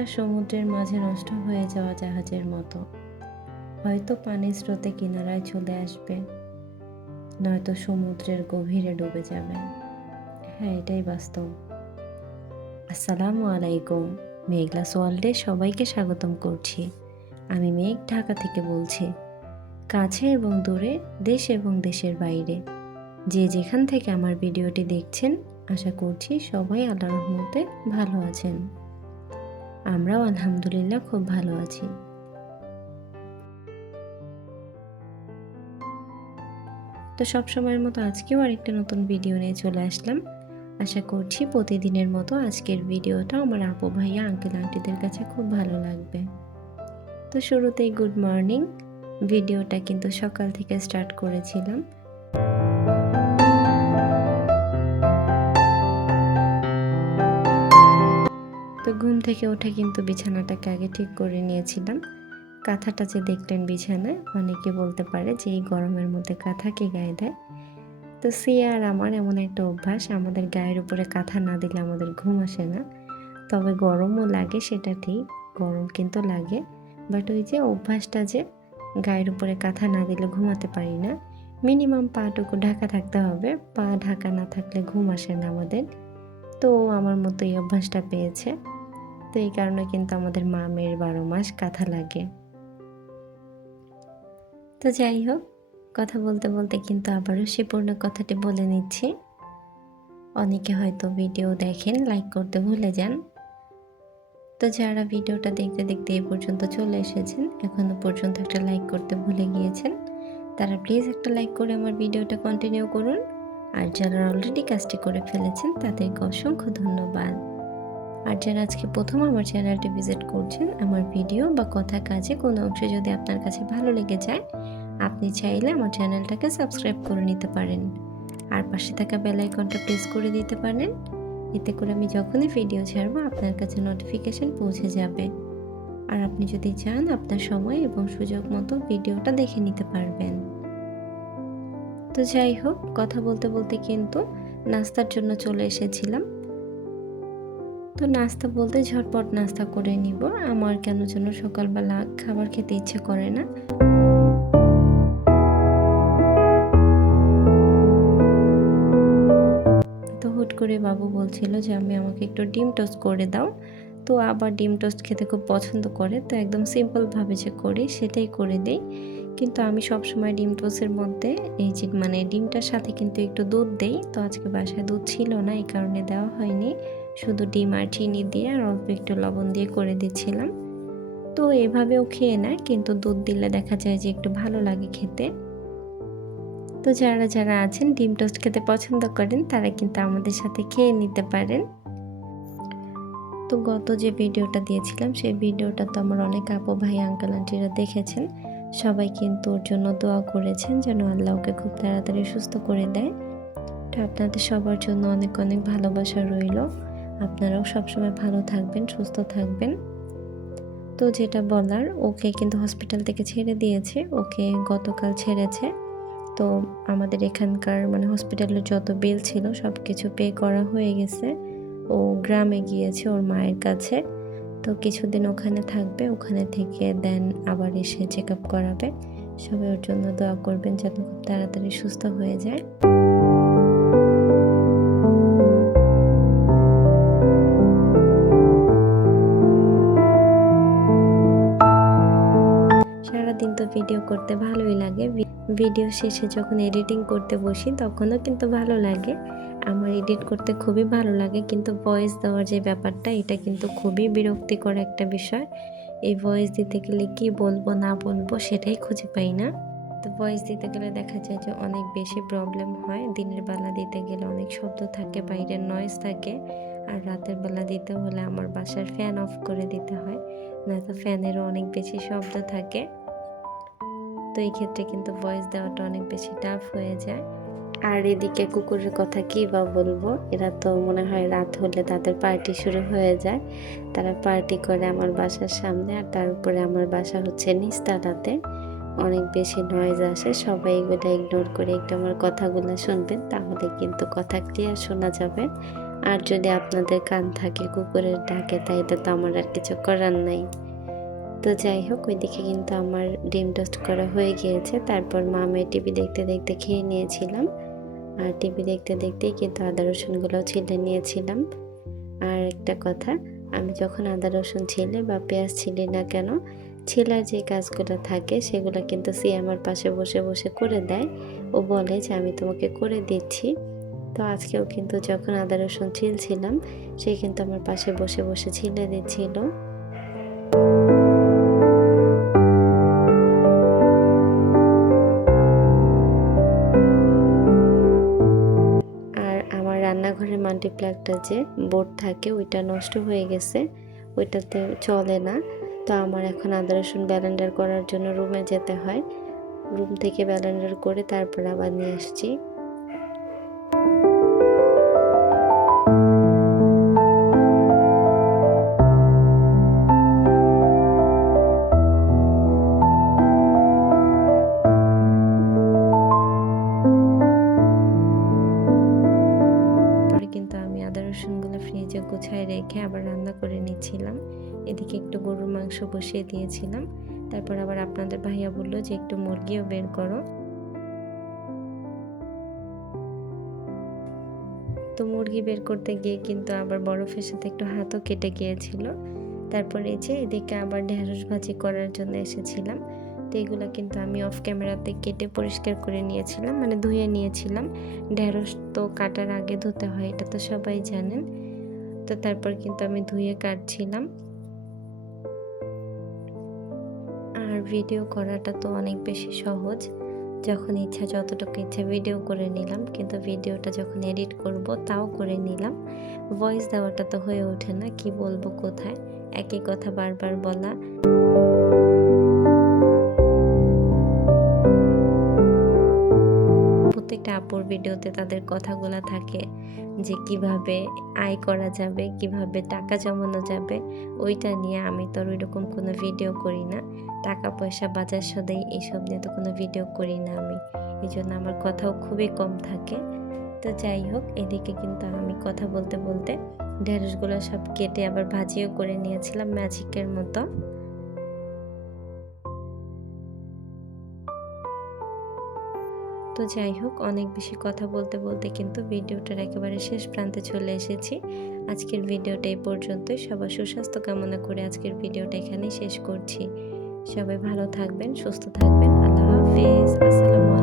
জীবনটা সমুদ্রের মাঝে নষ্ট হয়ে যাওয়া জাহাজের মতো। হয়তো পানির স্রোতে কিনারায় চলে আসবে, নয়তো সমুদ্রের গভীরে ডুবে যাবে। হ্যাঁ, এটাই বাস্তব। আসসালামু আলাইকুম। মেঘলাস ওয়ার্ল্ডে সবাইকে স্বাগতম করছি। আমি মেঘ, ঢাকা থেকে বলছি। কাছে এবং দূরে, দেশ এবং দেশের বাইরে, যে যেখান থেকে আমার ভিডিওটি দেখছেন, আশা করছি সবাই আল্লাহর রহমতে ভালো আছেন। আমরাও আলহামদুলিল্লাহ খুব ভালো আছি। তো সবসময়ের মতো আজকেও আরেকটা নতুন ভিডিও নিয়ে চলে আসলাম। আশা করছি প্রতিদিনের মতো আজকের ভিডিওটা আমার আপু ভাইয়া আঙ্কেল আন্টিদের কাছে খুব ভালো লাগবে। তো শুরুতেই গুড মর্নিং। ভিডিওটা কিন্তু সকাল থেকে স্টার্ট করেছিলাম। তো ঘুম থেকে উঠে কিন্তু বিছানাটাকে আগে ঠিক করে নিয়েছিলাম। কাঁথাটা যে দেখলেন বিছানায়, অনেকে বলতে পারে যে এই গরমের মধ্যে কাঁথা কে গায়ে দেয়। তো সিয়া আর আমার এমন একটা অভ্যাস, আমাদের গায়ের উপরে কাঁথা না দিলে আমাদের ঘুম আসে না। তবে গরমও লাগে, সেটা ঠিক, গরম কিন্তু লাগে। বাট ওই যে অভ্যাসটা, যে গায়ের উপরে কাঁথা না দিলে ঘুমাতে পারি না। মিনিমাম পাটুকু ঢাকা থাকতে হবে, পা ঢাকা না থাকলে ঘুম আসে না আমাদের। তো আমার মতো এই অভ্যাসটা পেয়েছে। তো এই কারণে কিন্তু আমাদের মামের 12 মাস কাঁথা লাগে। তো যাই হোক, কথা বলতে বলতে কিন্তু আবারও সে পূর্ণ কথাটি বলে নিচ্ছি। অনেকে হয়তো ভিডিও দেখেন, লাইক করতে ভুলে যান। তো যারা ভিডিওটা দেখতে দেখতে এই পর্যন্ত চলে এসেছেন, এখনো পর্যন্ত একটা লাইক করতে ভুলে গিয়েছেন, তারা প্লিজ একটা লাইক করে আমার ভিডিওটা কন্টিনিউ করুন। আর যারা অলরেডি কাজটি করে ফেলেছেন তাদেরকে অসংখ্য ধন্যবাদ। আর যারা আজকে প্রথম আমার চ্যানেলটি ভিজিট করছেন, আমার ভিডিও বা কথা কাজে কোনো অংশে যদি আপনার কাছে ভালো লেগে যায়, আপনি চাইলে আমার চ্যানেলটাকে সাবস্ক্রাইব করে নিতে পারেন। আর পাশে থাকা বেল আইকনটা প্রেস করে দিতে পারেন। এতে করে আমি যখনই ভিডিও ছাড়বো আপনার কাছে নোটিফিকেশন পৌঁছে যাবে। আর আপনি যদি চান, আপনার সময় এবং সুযোগ মতো ভিডিওটা দেখে নিতে পারবেন। তো যাই হোক, কথা বলতে বলতে কিন্তু নাস্তার জন্য চলে এসেছিলাম। তো নাস্তা বলতে ঝটপট নাস্তা করে নিব। আমার কেন যেন সকালবেলা খাবার খেতে ইচ্ছে করে না। তো হুট করে বাবু বলছিল যে আমাকে একটু ডিম টোস্ট করে দাও। তো আবার ডিম টোস্ট খেতে খুব পছন্দ করে, তো একদম সিম্পলভাবে যে করি সেটাই করে দেই। কিন্তু আমি সবসময় ডিম টোস্টের মধ্যে এই যে ডিমটার সাথে কিন্তু একটু দুধ দেই। তো আজকে বাসায় দুধ ছিল না, এই কারণে দেওয়া হয়নি। শুধু ডিম আর চিনি দিয়ে আর অল্প একটু লবণ দিয়ে করে দিচ্ছিলাম। তো এভাবেও খেয়ে নেয়, কিন্তু দুধ দিলে দেখা যায় যে একটু ভালো লাগে খেতে। তো যারা যারা আছেন ডিম টোস্ট খেতে পছন্দ করেন, তারা কিন্তু আমাদের সাথে খেয়ে নিতে পারেন। তো গত যে ভিডিওটা দিয়েছিলাম, সেই ভিডিওটা তো আমার অনেক আপু ভাই আঙ্কেল আন্টিরা দেখেছেন। সবাই কিন্তু ওর জন্য দোয়া করেছেন যেন আল্লাহ ওকে খুব তাড়াতাড়ি সুস্থ করে দেয়। তো আপনাদের সবার জন্য অনেক অনেক ভালোবাসা রইল। আপনারাও সবসময় ভালো থাকবেন, সুস্থ থাকবেন। তো যেটা বলার, ওকে কিন্তু হসপিটাল থেকে ছেড়ে দিয়েছে, ওকে গতকাল ছেড়েছে। তো আমাদের এখানকার হসপিটালের যত বিল ছিল সব কিছু পে করা হয়ে গেছে। ও গ্রামে গিয়েছে ওর মায়ের কাছে। তো কিছুদিন ওখানে থাকবে, ওখানে থেকে দেন আবার এসে চেক আপ করাবে। সবাই ওর জন্য দোয়া করবেন যেন খুব তাড়াতাড়ি সুস্থ হয়ে যায়। সারাদিন তো ভিডিও করতে ভালোই লাগে। ভিডিও শেষে যখন এডিটিং করতে বসি তখনও কিন্তু ভালো লাগে। আমার এডিট করতে খুবই ভালো লাগে, কিন্তু ভয়েস দেওয়ার যে ব্যাপারটা, এটা কিন্তু খুবই বিরক্তিকর একটা বিষয়। এই ভয়েস দিতে গেলে কি বলবো না বলবো সেটাই খুঁজে পাই না। তো ভয়েস দিতে গেলে দেখা যায় যে অনেক বেশি প্রবলেম হয়। দিনের বেলা দিতে গেলে অনেক শব্দ থাকে, বাইরের নয়েজ থাকে। আর রাতের বেলা দিতে হলে আমার বাসার ফ্যান অফ করে দিতে হয়, নয়তো ফ্যানেরও অনেক বেশি শব্দ থাকে। তো এই ক্ষেত্রে কিন্তু ভয়েস দেওয়াটা অনেক বেশি টাফ হয়ে যায়। আর এদিকে কুকুরের কথা কী বা বলবো, এরা তো মনে হয় রাত হলে তাদের পার্টি শুরু হয়ে যায়। তারা পার্টি করে আমার বাসার সামনে, আর তার উপরে আমার বাসা হচ্ছে নিচতলাতে। অনেক বেশি নয়েজ আসে, সবাই এগুলো ইগনোর করে একটু আমার কথাগুলো শুনবেন, তাহলে কিন্তু কথা ক্লিয়ার শোনা যাবে। আর যদি আপনাদের কান থাকে কুকুরের ডাকে, তাইলে তো আমার আর কিছু করার নাই। তো যাই হোক, ওইদিকে কিন্তু আমার ডিম টোস্ট করা হয়ে গিয়েছে। তারপর মা মেয়ে টিভি দেখতে দেখতে খেয়ে নিয়েছিলাম। আর টিভি দেখতে দেখতেই কিন্তু আদা রসুনগুলোও ছিলে নিয়েছিলাম। আর একটা কথা, আমি যখন আদা রসুন ছিলে বা পেঁয়াজ ছিলি না কেন, ছেলার যে কাজগুলো থাকে সেগুলো কিন্তু সে আমার পাশে বসে বসে করে দেয়। ও বলে যে আমি তোমাকে করে দিচ্ছি। তো আজকেও কিন্তু যখন আদা রসুন ছিলছিলাম, সে কিন্তু আমার পাশে বসে বসে ছিলে দিচ্ছিল। আর আমার রান্নাঘরের মাল্টিপ্লাগটা যে বোর্ড থাকে ওইটা নষ্ট হয়ে গেছে, ওইটাতে চলে না। তো আমার এখন আদা রসুন ব্লেন্ডার করার জন্য রুমে যেতে হয়। রুম থেকে ব্লেন্ডার করে তারপর আবার নিয়ে আসছি। কিন্তু আমি আদা রসুনগুলো ফ্রিজে গুছায় রেখে আবার রান্না করে নিচ্ছিলাম। এদিকে একটু গরুর মাংস বসিয়ে দিয়েছিলাম। তারপর আবার আপনাদের ভাইয়া বলল যে একটু মুরগিও বের করো। তো মুরগি বের করতে গিয়ে কিন্তু আবার বরফের সাথে একটু হাতও কেটে গিয়েছিল। তারপর এই যে এদিকে আবার ঢেঁড়স ভাজি করার জন্য এসেছিলাম। তো এগুলো কিন্তু আমি অফ ক্যামেরাতে কেটে পরিষ্কার করে নিয়েছিলাম, মানে ধুয়ে নিয়েছিলাম। ঢেঁড়স তো কাটার আগে ধুতে হয়, এটা তো সবাই জানেন। তো তারপর কিন্তু আমি ধুয়ে কাটছিলাম। আর ভিডিও করাটা তো অনেক বেশি সহজ, যখন ইচ্ছা যতটুকু ইচ্ছা ভিডিও করে নিলাম। কিন্তু ভিডিওটা যখন এডিট করব তাও করে নিলাম, ভয়েস দেওয়াটা তো হয়ে ওঠে না। কি বলবো কোথায়, একই কথা বারবার বলা। প্রত্যেকটা আপুর ভিডিওতে তাদের কথাগুলো থাকে যে কিভাবে আয় করা যাবে, কিভাবে টাকা জমানো যাবে, ওইটা নিয়ে। আমি তো ওইরকম কোনো ভিডিও করি না, টাকা পয়সা বাজার সদাই এইসব নিয়ে তো কোনো ভিডিও করি না আমি। এই জন্য আমার কথাও খুবই কম থাকে। তো যাই হোক, এদিকে কিন্তু আমি কথা বলতে বলতে ঢেঁড়সগুলো সব কেটে আবার ভাজিও করে নিয়েছিলাম ম্যাজিকের মতো। তো যাই হোক, অনেক বেশি কথা বলতে বলতে কিন্তু ভিডিওটার একেবারে শেষ প্রান্তে চলে এসেছি। আজকের ভিডিওটা এই পর্যন্তই। সবার সুস্বাস্থ্য কামনা করে আজকের ভিডিওটা এখানেই শেষ করছি। সবাই ভালো থাকবেন, সুস্থ থাকবেন। আল্লাহ হাফেজ। আসসালামু আলাইকুম।